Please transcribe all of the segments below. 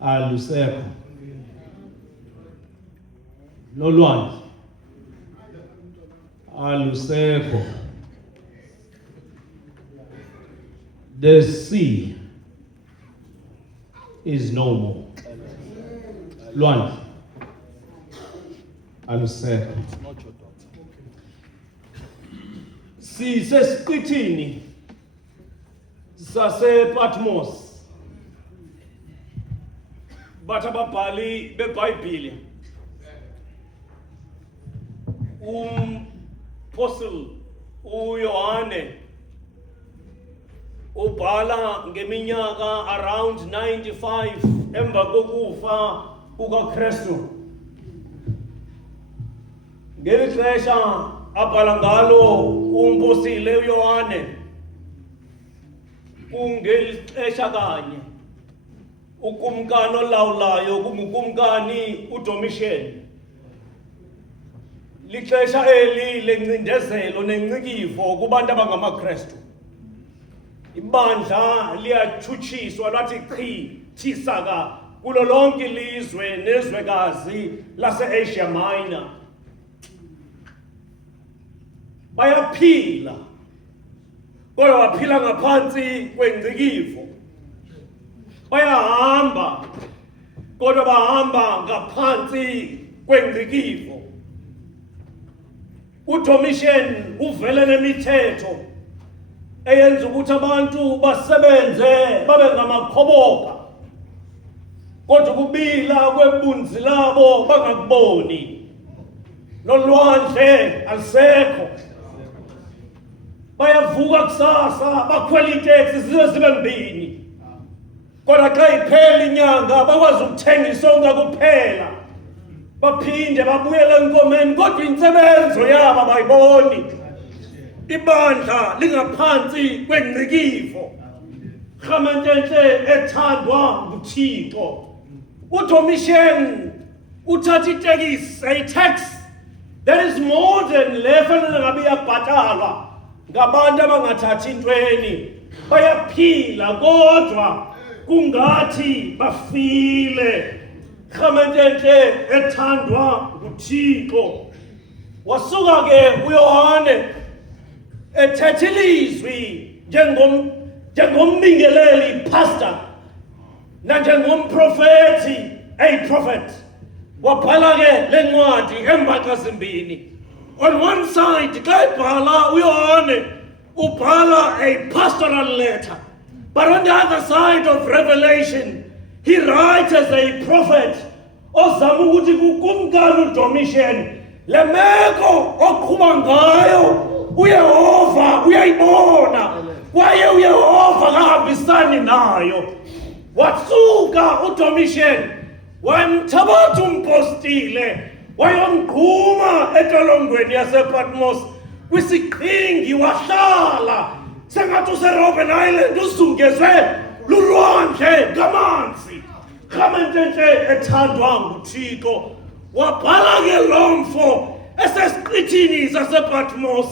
alusekho nolwandle alusekho. The sea is no more. Lwandle alusekho. Sisesiqithini sasePatmos. Bathi ababhali beBhayibhile Apostle uYohane ubhala ngeminyaka around 95 emva kokufa kukaKristu. Ngeli xesha abhala ngalo umpostile uYohane kungeli xesha kanye ukumkani olawulayo kungukumkani uDomitian. Lixesha eli lencindezelo nencikifo kubantu abangamaKristu. Ibandla liyatshutshiswa lathi qhi thisaka kulo lonke ilizwe nezwekazi lase-Asia Minor. Bayaphila kodwa baphila ngaphansi kwencikifo. Bayahamba kodwa bahamba ngaphansi kwencikifo. uDomitian uvele nemithetho eyenza ukuthi abantu basebenze babe ngamakhoboka kodwa kubila kwebunzi labo bangakuboni. Nolwandle alisekho. Bayavuka kusasa bakhwela iteksi zize zibe mbini kodwa xa iphela inyanga bakwazi ukuthenga isonka kuphela baphinde babuyele enkomeni kodwa insebenzo yabo abayiboni. Ibandla lingaphansi kwencikifo. Rhamentenhle ethandwa nguThixo. uDomitian uthatha itekisi a-tax that is more than le fanele ngabe iyabhatalwa ngabantu abangathathi intweni. Bayaphila kodwa kungathi bafile. Rhamentenhle ethandwa nguThixo. Wasuka ke uYohane ethetha ilizwi njengombingeleli pastor nanjengomprofethi prophet. Wabhala ke le ncwadi ngeembaxa zimbini. On one side xa ebhala uYohane ubhala a pastoral letter, but on the other side of Revelation he writes as a prophet ozama ukuthi kukumkani uDomitian le meko oqhuba ngayo uYehova uyayibona kwaye uYehova kahambisani nayo. Wasuka uDomitian wamthabatha umpostile wayomgquma entolongweni yasePatmos kwisiqhingi wahlala sengathi useRobben Island uzungezwe lulwandle ngamanzi. Rhamentenhle ethandwa nguThixo wabhala ke lo mfo esesiqithini sasePatmos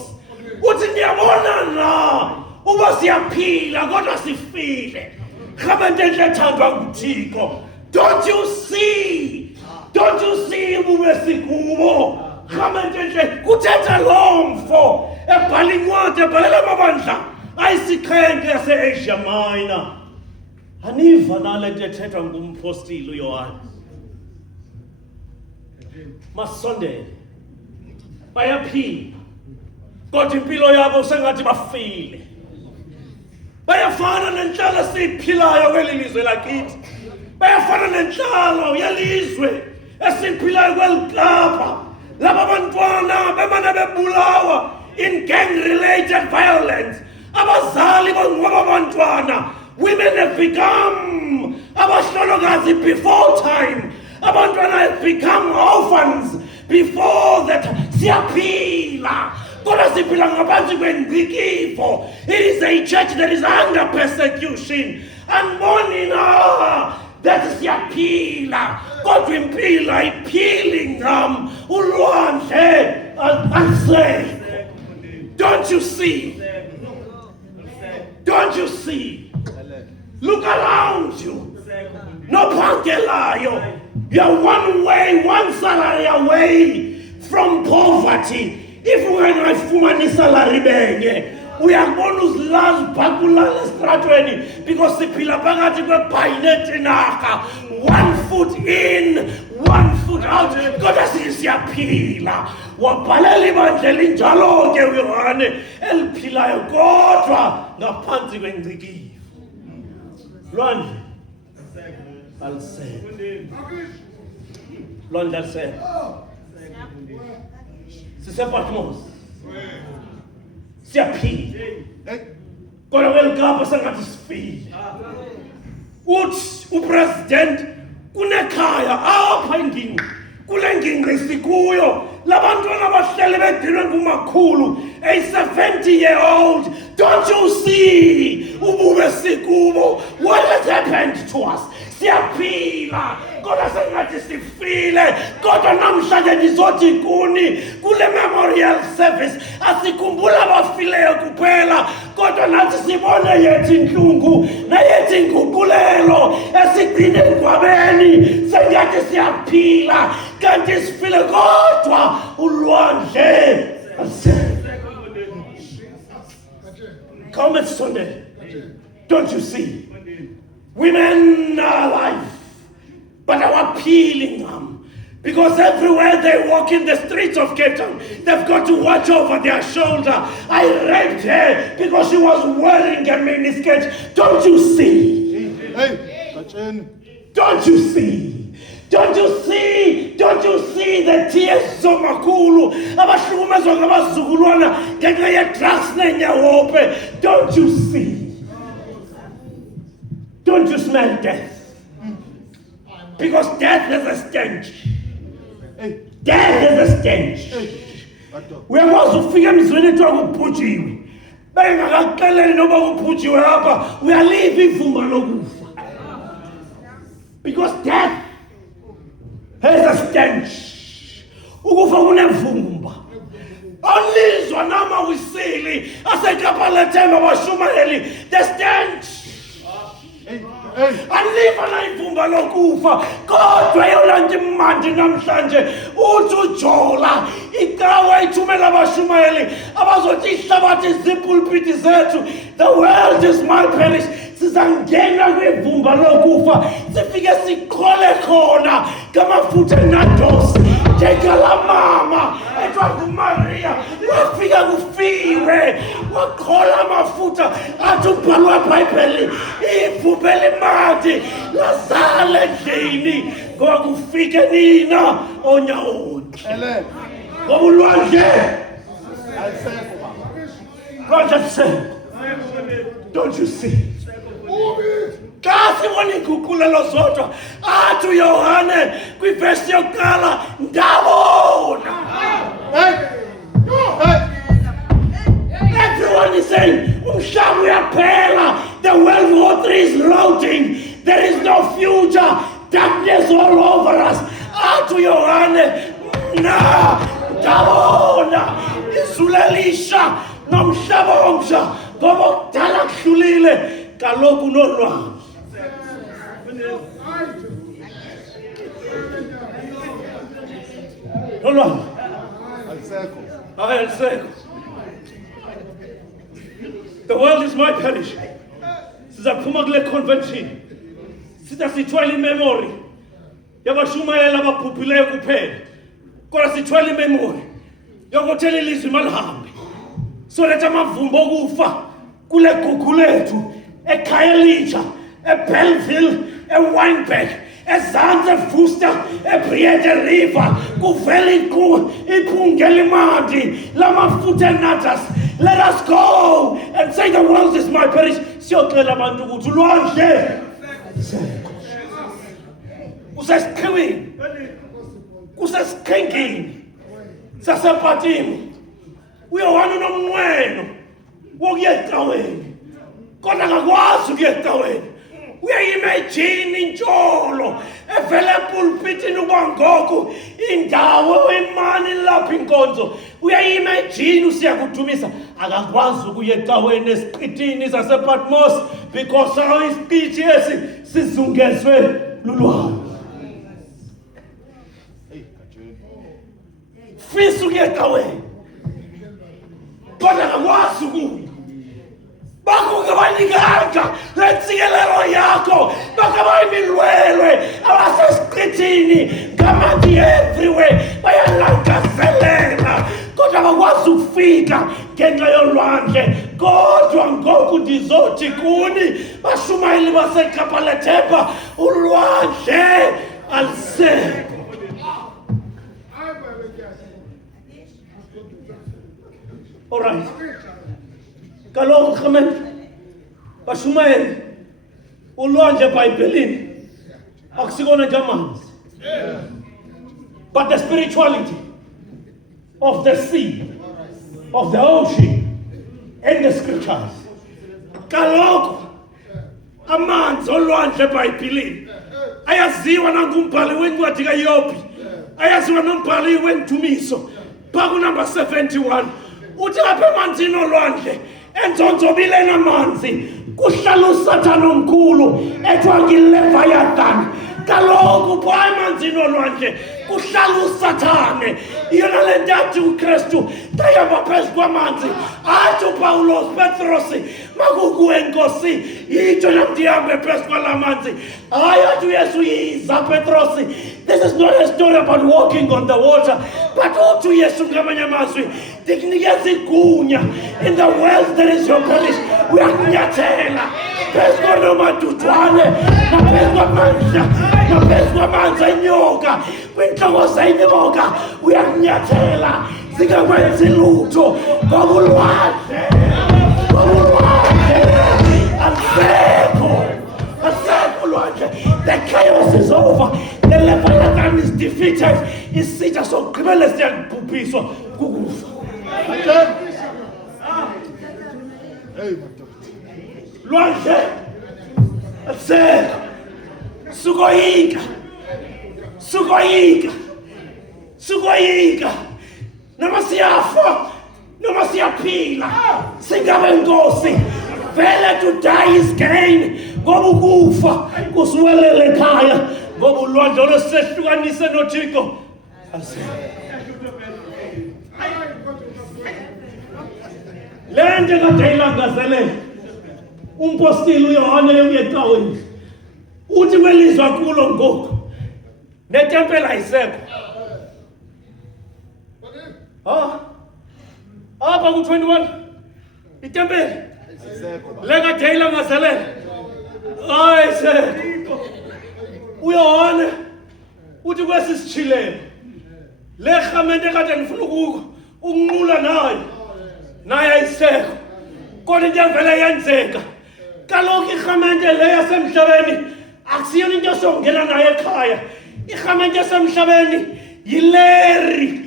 uthi ndiyabona na uba siyaphila kodwa sifile. Rhamentenhle ethandwa nguThixo. Don't you see? Don't you see ubube sikubo? Rhamentenhle kuthetha lo mfo ebhala incwadi ebhalela amabandla ayisixhenxe yase-Asia Minor. Aniva nale nto ethethwa ngumpostile uYohane. Masondele bayaphila kodwa impilo yabo sengathi bafile. Bayafana nenhlalo esiyiphilayo kweli lizwe lakithi. Bayafana nenhlalo yelizwe esiyiphilayo kweli Kapa. Laba bantwana bemane bebulawa in gang-related violence. Abazali bangcwaba abantwana. Women have become abahlolokazi before time. Abantwana have become orphans before that. Siyaphila kodwa siphila ngaphansi kwencikifo. It is a church that is under persecution. And morning that siyaphila kodwa impilo ayiphili ngam ulwandle alisekho. Don't you see? Don't you see? Look around you. nophangelayo. You're one salary away from poverty. If we are not salary benye, we are going to last bakulala stratweni because siphila phakathi kwebhayinethi inaka. 1 foot in, 1 foot out. Kodwa siyaphila. Wabhalela ibandla elinjalo ke uYohane eliphilayo kodwa ngaphansi kwengcikivo. Lwandle alisekho. Lwandle alisekho. Sisepatmos. Siyaphila. Kodwa welkapha sengathi sifile. Uthi upresident kunekhaya apha inginqi. Kule nginqi isikuyo labantwana bahlele bedilwe ngumakhulu a 70-year-old. Don't you see ubube sikubo? What has happened to us? Siyaphila kodwa sengathi sifile. Kodwa namhlanje ndizothi kuni kule memorial service asikhumbula abafileyo kuphela kodwa nathi sibone yethu inhlungu nayethi inguqulelo esigcine egwabeni. Sengathi siyaphila kanti sifile kodwa ulwandle alisekho. Come at Sunday. Don't you see? Women are alive, but our peeling them. Because everywhere they walk in the streets of Cape Town, they've got to watch over their shoulder. I raped her because she was wearing a miniskirt. Don't you see? Don't you see? Don't you see? Don't you see the tears of Makulu? Abahlukumezwa ngabazukulwana ngenxa ye-drugs nenyawope. Don't you see? Don't you smell death? Because death is a stench. Death is a stench. Uyakwazi ukufika emizweni ethiwa kuphutshiwe. Bengakakuxeleli noba kuphutshiwe apha, uyaliva ivumba lokufa. Because death has a stench. Ukufa kunevumba. Olizwa nama wisili asekapalethemba washumayeli the stench. Aliva na ivumba lokufa kodwa yona nje manje namhlanje uthi uJola ikawa ithumela abashumayeli abazothi ihlabathi zipulpiti zethu. The world is my parish. Sizangena kwivumba lokufa sifike siqhole khona ngamafutha eNados njengala mama ethiwa nguMaria wafika kufiwe waqhola amafutha athi ubhalwa eBhayibhelini ivumba elimandi lazala endlini ngoba kufike nina onyawoni ngoba ulwandle alisekho. Don't you see? Kasi woni kukulelo zodwa athi uYohane kwivesi yokuqala ndabona. Everyone is saying umhlaba uyaphela. The World War III is routing. There is no future. Darkness all over us. Athi uYohane ndabona izulu elisha nomhlaba omsha ngoba kudala kuhlulile kaloku nolwandle. Nolwandle alisekho. The world is my parish. Sizaphuma kule convention sitha sithwele imemory yabashumayela ababhubhileyo kuphela kodwa sithwele imemory yokuthela ilizwi malihambe so letha amavumba okufa kule gugu lethu eKhayelitsha, eBellville, eWynberg, eZantsi, eWorcester, eBreede River, kuvela iphungela imandi lamafutha eNadas. Let us go and say the world is my parish. Siyoxela abantu ukuthi ulwandle kusesiqhiwini, kusesiqhinkini sasepatimo. UYohane unomnqweno wokuya ecaweni kodwa akakwazi ukuya ecaweni. Uyayimagine intsholo evela epulpitini kwangoku indawo imani lapha inkonzo. Uyayimagine usiyakudumisa akakwazi ukuya ecaweni esiqithini sasePatmos because awu isiqithi esi sizungezwe fisa ukuyeka wena kodwa akwazi ukuya bakuke banikanga lentsikelelo yakho bakabayimilwelwe abasesiqithini ngamanzi everywhere bayalangazelela kodwa bakwazi ukufika ngenxa yolwandle kodwa ngoku ndizothi kuni bashumayeli baseKapalathemba ulwandle alisekho. All right. Kaloku khamen bashumayeli ulwandle eBhayibhelini akusikona nje amanzi, but the spirituality of the sea, of the ocean, and the scriptures. Kaloku amanzi olwandle eBhayibhelini ayaziwa nangumbhali wencwadi kaYobhi, ayaziwa nombhali weNdumiso phaa kunumber 71 uthi lapha emanzini olwandle enzonzobile namanzi kuhlala uSathane omkhulu ethiwa ngiLeviathan. Kaloku phaa emanzini olwandle kuhlala uSathane. Iyona le nto athi uKristu tayihamba phezu kwamanzi athi uPawulos Petrosi makukuwe Nkosi yitsho nam ndihambe phezu kwala manzi. Hayi athi uYesu yiza Petrosi. This is not a story about walking on the water, but uthi uYesu ngamanye amazwi ndikunikeza igunya in the world there is your parish. Uyakunyathela phezu konomatutwane naphezu kwamandla naphezu kwamanzi enyoka kwintloko zenyoka uyakunyathela zingakwenzi lutho ngoba ulwandle asekho ulwandle. The chaos is over, the Leviathan is defeated. Isitha sokugqibela siyabhubhiswa kukufa. Lwandle asekho sukoyika noma siyafa noma siyaphila singabe Nkosi vele to die is gain ngoba ukufa kusiwelele ekhaya ngoba ulwandle olosehlukanise noThixo asekho. Le nto kade ilangazelele umpostile uYohane uyecaweni uthi welizwa kulo ngoku netempele ayisekho. Apha ku-21 itempele le kade ilangazelele ayisekho. uYohane uthi kwesi sitshilelo le rhamente kade ndifuna ukunqula naye ayisekho kodwa into evele yenzeka. Kaloku irhamente le yasemhlabeni akusiyona into esongena nayo ekhaya. Irhamente yasemhlabeni yileri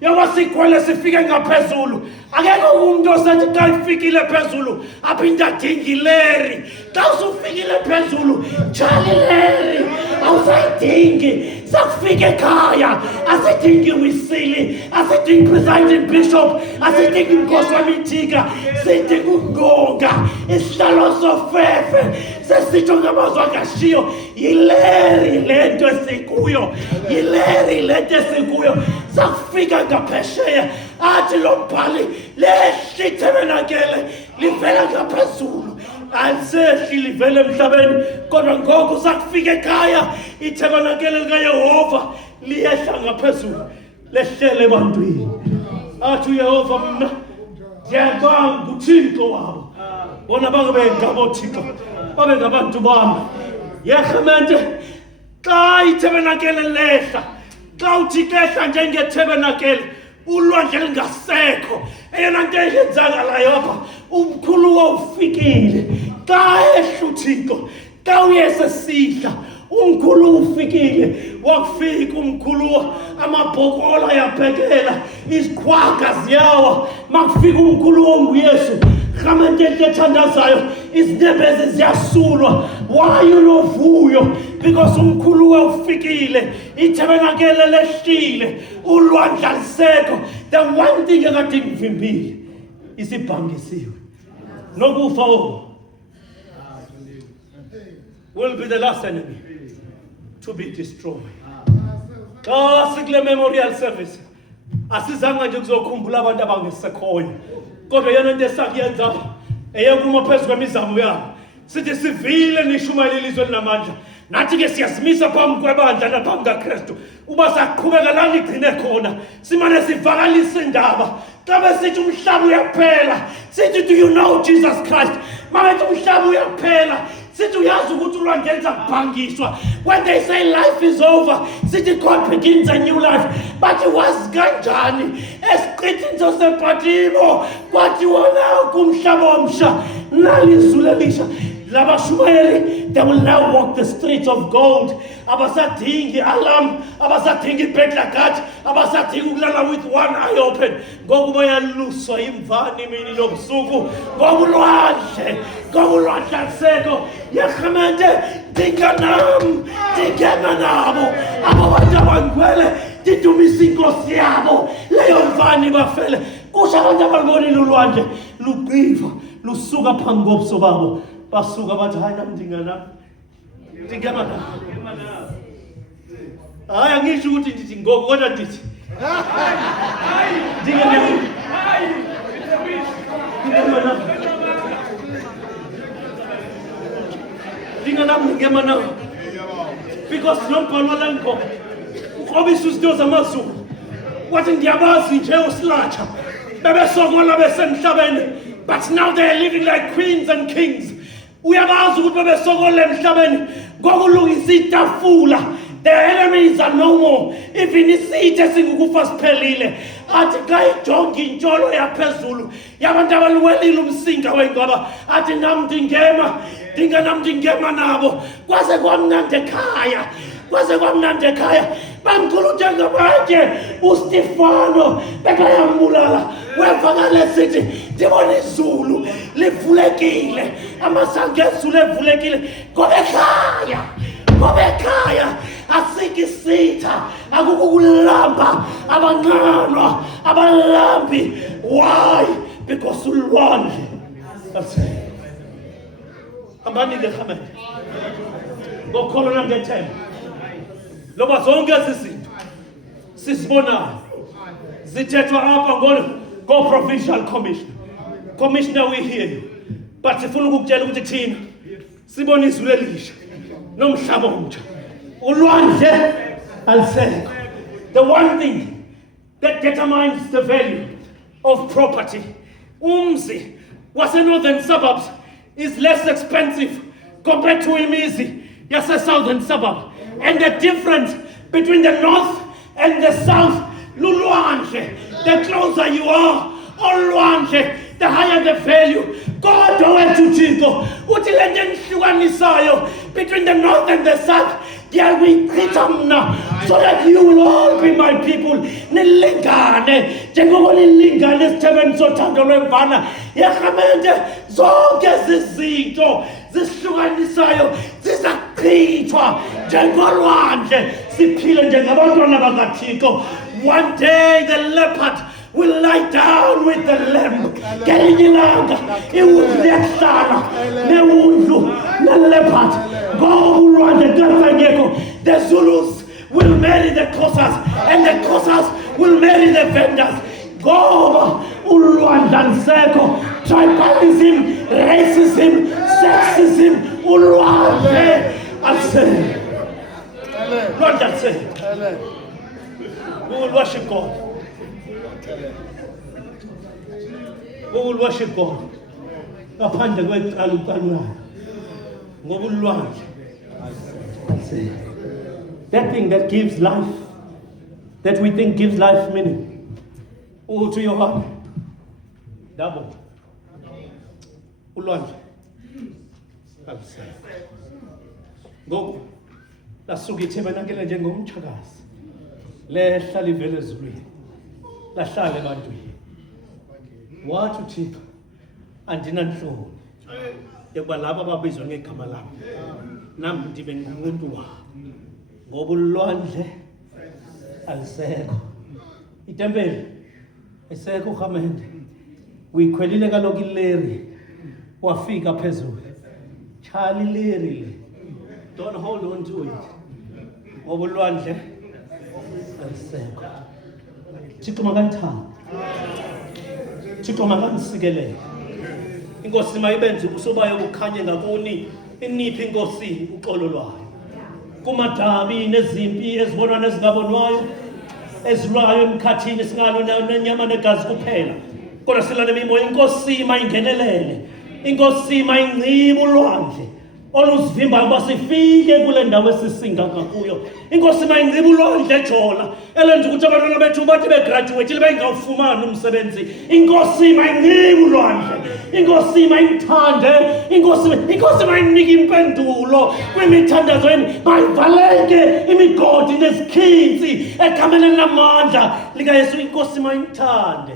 yoba sikhwele sifike ngaphezulu. Akekho umuntu osethi xa ifikile phezulu aphinde adinge ileri. Xa usufikile phezulu njalo ileri awusayidingi. Sakufika ekhaya asidingi wisili, asidingi presiding bishop, asidingi inkosi wamithika, sidinga ukungonga isihlalo sofefe sesitsho ngamazwi angashiyo yileri le nto esikuyo, yileri le nto esikuyo. Sakufika ngaphesheya athi lo mbhali lehli itabernacle livela ngaphezulu alisehli livele emhlabeni kodwa ngoku sakufika ekhaya itabernacle likaYehova liyehla ngaphezulu lehlele ebantwini. Athi uYehova mna ndiyacanga uThixo wabo bona bangabe ngaboThixo babe ngabantu bami. Yerhamente xa itabernacle lehla xa uThixo ehla njengetabernacle ulwandle lingasekho. Eyona nto eyenzakalayo apha umkhuluwa ufikile. Xa ehla uThixo xa uYesu esihla umkhuluwa ufikile. Wakufika umkhuluwa amabhokola ayaphekela izikhwaga ziyawa. Makufika umkhuluwa onguYesu rhamente entle ethandazayo izinyembezi ziyasulwa. Why unovuyo? Because umkhuluwa ufikile, itabernacle lehlile, ulwandle alisekho. The one thing ekade ngivimbile isibhangisiwe nokufa will be the last enemy to be destroyed. Sikule memorial service. Asizanga nje kuzokhumbula abantu abangesekhoyo. Kodwa yena into esakuyenza eyekuma phezulu kwemizamo yabo. Sithi sivile nishumayela ilizwe linamandla. Nathi ke siyasimisa phambi kwebandla naphambi kaKristu. Uba saqhubeka la nigcine khona. Simane sivakalisa indaba. Xa besithi umhlaba uyaphela. Sithi do you know Jesus Christ? Manje umhlaba uyaphela. Sithi uyazi ukuthi ulwandle lenza kubhangiswa. When they say life is over, sithi God begins a new life. But it was kanjani esiqithini sosephatimo kwathi wona kumhlaba omsha nalizulu elisha. Labashumayeli, they will now walk the streets of gold. Abasadingi alarm, abasadingi bedlagat, abasadingi ukulala with one eye open. Ngoku bayaluswa imvani imini nobusuku. Ngobulwandle seko. Yakhamende dingena nabo. Abantu abangcwele didumisa inkosi yabo. Leyo mvani bafele. Kusho abantu abalibonile ulwandle luqiva lusuka phambi kobuso babo. Basuka bathi hayi nami ndingena hayi angisho ukuthi ndithi ngoku kodwa ndithi ndingena because nombhalo lenko ukrobisa izinto zamazulu wathi ndiyabazi nje usilatsha bebesokola besemhlabeni but now they are living like queens and kings. Uyabazi ukuthi bebesokola emhlabeni ngokulungisa itafula. The enemies are no more. Even isithe singukufa siphelile. Athi xa ijonga intsholo yaphezulu yabantu abaluwelile umsinga wengcwaba athi nami ndingema nabo kwaze kwamnandi ekhaya bamkhulu njengabatye uStefano bekayambulala wevakale sithi ndibona izulu livulekile amasango ezulu evulekile ngoba ekhaya asikisitha akukho kulamba abanqanwa abalambi. Why? Because ulwandle hambani ke khamele ngokholona ngethemba loba zonke izinto sisibonayo zithethwa apha ngo-provincial commissioner we hear you but sifuna ukukutshela ukuthi thina sibona izulu elisha nomhlaba omtsha ulwandle alisekho. The one thing that determines the value of property, umzi wase-northern suburbs is less expensive compared to imizi yase-southern suburb. And the difference between the north and the south, lulwandle. The closer you are, olwandle, the higher the value. God wethu Thixo uthi lento enihlukaniswayo between the north and the south ngiyakuyichitha mna so that you will all be my people. Nilingane njengoba nilingane esithebeni sothando lwemvana yakhamende zonke izinto zisihlukanisayo zizachithwa njengolwandle siphile njengabantwana bakaThixo. One day the leopard will lie down with the lamb. Ngelinye ilanga iwundlu liyahlala newundlu ne-leopard. Ngoba ulwandle kasangekho, the Zulus will marry the Xhosas and the Xhosas will marry the Vendas. Ngoba ulwandle alisekho. Tribalism, racism, sexism, ulwandle alisekho. Ulwandle alisekho. We will worship God. We will worship God. Ngaphandle kwecala ngoba ulwandle. That thing that gives life, that we think gives life meaning. To your heart. Double. Ulwandle. Ngoku lasuka ithebakele njengomtshakazi. Lehlala ivele ezulwini. Lahlala ebantwini. Wathi uThixo andinanhloni yokuba laba ababizwa ngegama lami nami ndibe ngumuntu wabo ngoba ulwandle alisekho. Itempeli esekho uhamende uyikhwelile kaloku ileri wafika phezulu tshali ileri. Don't hold on to it ngoba ulwandle ayisekho. Thixo makanithande. Thixo makanisikelele. Inkosi mayibenze ubuso bayo bukhanye ngakuni, iniphi inkosi uxolo lwayo. Kumadabi nezimpi ezibonwa nezingabonwayo, ezilwayo emkhathini singalo nenyama negazi kuphela. Kodwa silale imimoya inkosi mayingenelele. Inkosi mayincime ulwandle oluzivimbayo basifike kule ndawo esisinga ngakuyo. Inkosi mayincime ulwandle ejola elenza ukuthi abantwana bethu bathi begraduate bengawufumani umsebenzi. Inkosi mayincime ulwandle. Inkosi mayithande. Inkosi mayinika impendulo kwimithandazo yenu. Mayivaleke imigodi nezikhintsi egameni namandla likaYesu. Inkosi mayithande.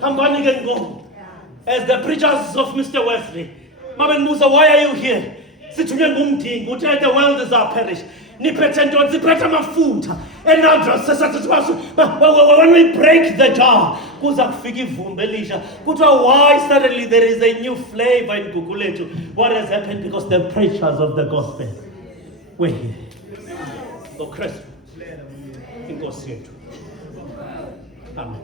Hambani ke ngo. As the preachers of Mr. Wesley, Mabenbuza, why are you here? Sithunywe ngumdingi uthi let the world is our perish. Niphethe ntoni? Siphethe amafutha enadra sesathi when we break the jar kuza kufika ivumbi elisha. Kuthiwa why suddenly there is a new flavor in Gugulethu. What has happened? Because the preachers of the gospel were here. So Christ, inkosi yethu. Amen.